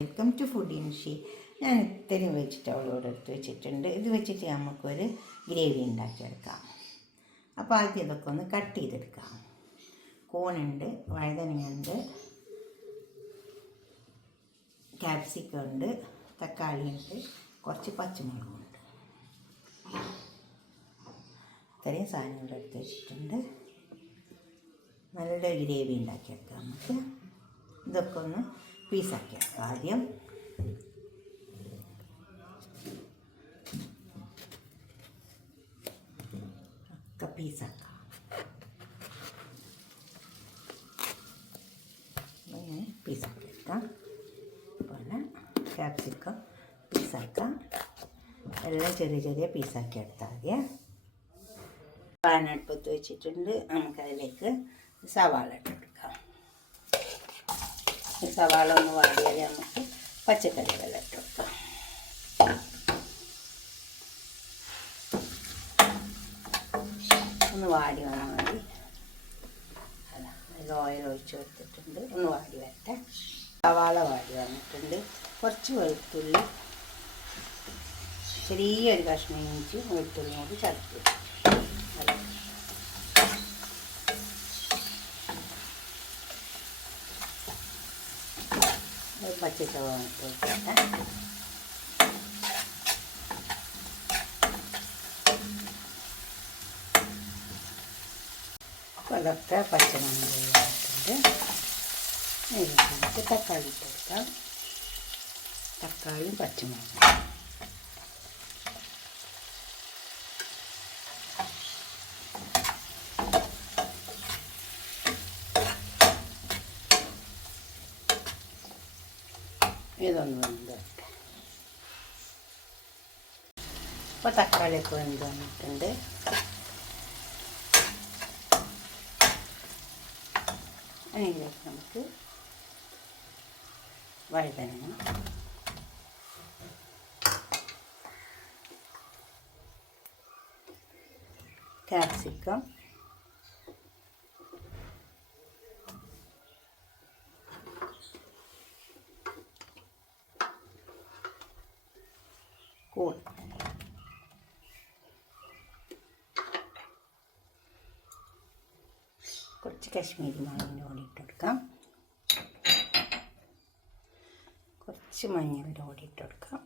Welcome to food ഇൻഷി. ഞാൻ ഇത്രയും വെജിറ്റബിളോട് എടുത്ത് വെച്ചിട്ടുണ്ട്. ഇത് വെച്ചിട്ട് നമുക്കൊരു ഗ്രേവി ഉണ്ടാക്കിയെടുക്കാം. അപ്പോൾ ആദ്യം ഇതൊക്കെ ഒന്ന് കട്ട് ചെയ്തെടുക്കാം. കൂണുണ്ട്, വഴുതനങ്ങയുണ്ട്, ക്യാപ്സിക്കം ഉണ്ട്, തക്കാളി ഉണ്ട്, കുറച്ച് പച്ചമുളകുണ്ട്. ഇത്രയും സാധനങ്ങൾ എടുത്ത് വെച്ചിട്ടുണ്ട്. നല്ല ഗ്രേവി ഉണ്ടാക്കിയെടുക്കാം നമുക്ക്. ഇതൊക്കെ ഒന്ന് പീസാക്കിയെടുക്കാം. ആദ്യം ഒക്കെ പീസാക്കാം. അങ്ങനെ പീസാക്കിയെടുക്കാം. അതുപോലെ ക്യാപ്സിക്കം പീസാക്കാം. എല്ലാം ചെറിയ ചെറിയ പീസാക്കി എടുത്താൽ മതിയേ. പാൻ അടുപ്പത്ത് വെച്ചിട്ടുണ്ട്. നമുക്കതിലേക്ക് സവാള ഇട്ടെടുക്കാം. സവാള ഒന്ന് വാടിയാൽ നമുക്ക് പച്ചക്കറികളെല്ലാം ഇട്ടെടുക്കാം. ഒന്ന് വാടി വന്നാൽ മതി. അതിൽ ഓയിൽ ഒഴിച്ച് കൊടുത്തിട്ടുണ്ട്. ഒന്ന് വാടി വരട്ടെ. സവാള വാടി വന്നിട്ടുണ്ട്. കുറച്ച് വെളുത്തുള്ളി, ചെറിയൊരു കഷ്ണം ഇഞ്ചി, വെളുത്തുള്ളി കൂടി ചതക്കി പച്ചച്ചവ വെച്ചിട്ട് അതൊക്കെ പച്ചമഞ്ഞൾ ആയിട്ടുണ്ട്. ഇതിലേക്ക് തക്കാളി ഇട്ട് കൊടുക്കാം. തക്കാളിയും പച്ചമുളകും ഇതൊന്ന് വെന്ത് വരട്ടെ. ഇപ്പോൾ തക്കാളിയൊക്കെ വെന്ത് വന്നിട്ടുണ്ട്. അതിലേക്ക് നമുക്ക് വഴുതനങ്ങ, ക്യാപ്സിക്കം, കൂൺ, കുറച്ച് കശ്മീരി മുളകിൻ്റെ പൊടി ഇട്ട് കൊടുക്കാം. കുറച്ച് മഞ്ഞളുടെ പൊടി ഇട്ട് കൊടുക്കാം.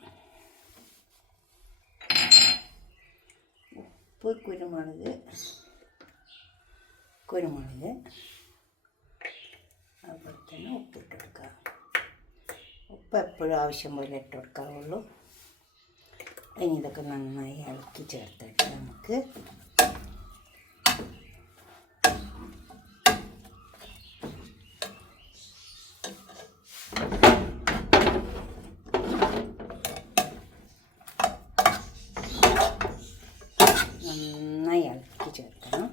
ഉപ്പ്, കുരുമുളക് അതുപോലെ തന്നെ ഉപ്പിട്ട് കൊടുക്കാം. ഉപ്പ് എപ്പോഴും ആവശ്യം പോലെ ഇട്ട് കൊടുക്കാവുള്ളൂ. ഇനി ഇതൊക്കെ നന്നായി ഇളക്കി ചേർത്തിട്ട് നമുക്ക് നന്നായി ഇളക്കി ചേർക്കണം.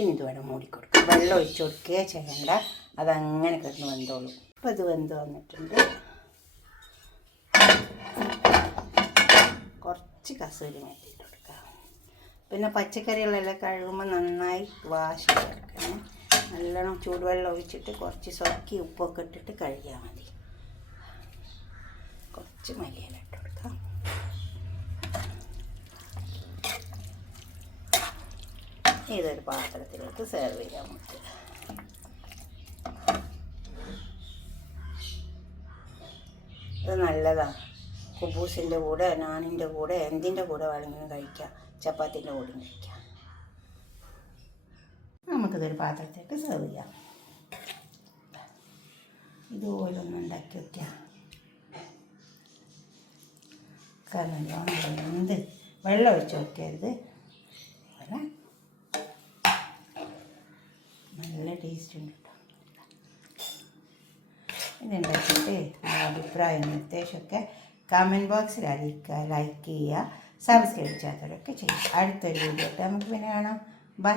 ഇനി ഇതുവരെ മൂടിക്കൊടുക്കും. വെള്ളം ഒഴിച്ച് കൊടുക്കുകയോ ചെയ്യണ്ട, അതങ്ങനെ കിടന്ന് വെന്തോളൂ. അപ്പോൾ ഇത് വെന്ത് വന്നിട്ടുണ്ട്. കുറച്ച് കസൂരി മേത്തി ഇട്ട് കൊടുക്കാം. പിന്നെ പച്ചക്കറികളെല്ലാം കഴുകുമ്പോൾ നന്നായി വാഷ് ചെയ്തെടുക്കണം. നല്ലോണം ചൂടുവെള്ളം ഒഴിച്ചിട്ട് കുറച്ച് സ്വക്കി ഉപ്പൊക്കെ ഇട്ടിട്ട് കഴുകിയാൽ മതി. കുറച്ച് മല്ലിയില ഇട്ട് കൊടുക്കാം. ഇതൊരു പാത്രത്തിലേക്ക് സെർവ് ചെയ്യാം നമുക്ക്. ഇത് നല്ലതാണ്. കുബൂസിൻ്റെ കൂടെ, നാനിൻ്റെ കൂടെ, എന്തിൻ്റെ കൂടെ വേണമെങ്കിലും കഴിക്കാം. ചപ്പാത്തിൻ്റെ കൂടെയും കഴിക്കാം. നമുക്കിതൊരു പാത്രത്തിലേക്ക് സെർവ് ചെയ്യാം. ഇതുപോലൊന്നും ഉണ്ടാക്കി വയ്ക്കാം. കാരണം എന്ത് വെള്ളം ഒഴിച്ച് വയ്ക്കരുത്. അതുപോലെ നല്ല ടേസ്റ്റ് ഉണ്ട് കേട്ടോ. ഇതുണ്ടാക്കിയിട്ട് അഭിപ്രായം നിർദ്ദേശമൊക്കെ കമൻറ്റ് ബോക്സിൽ അറിയിക്കുക. ലൈക്ക് ചെയ്യുക, സബ്സ്ക്രൈബ് ചെയ്യാത്തവരൊക്കെ ചെയ്യും. അടുത്തൊരു വീഡിയോ ആയിട്ട് നമുക്ക് പിന്നെ കാണാം. ബൈ.